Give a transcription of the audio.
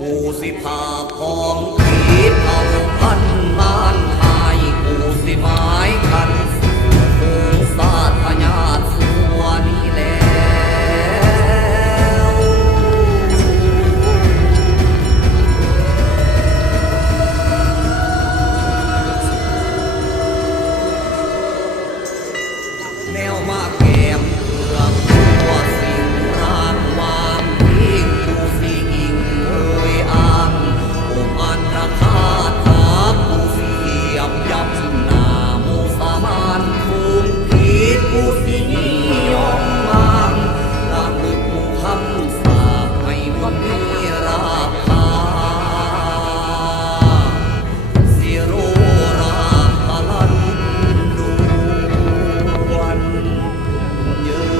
กูสิพาพร้อมขีดเอาพันบ้านไทยกูสิหมายคันสู่ฝูงศาสตร์พญาสัวนี้แล้วแนวมาแก้มเพื่อตัวสิ่งร่างวางทิ้งกูสิอิงเอ่ยอ้างโอมันราคาถากูสิเหยียบยับหน้าหมู่สามานฟูงผิดกูสินิยมมางลาลึกหมู่คำสาปให้มันมีราคาสิรู้ราพลันดวน เยอะ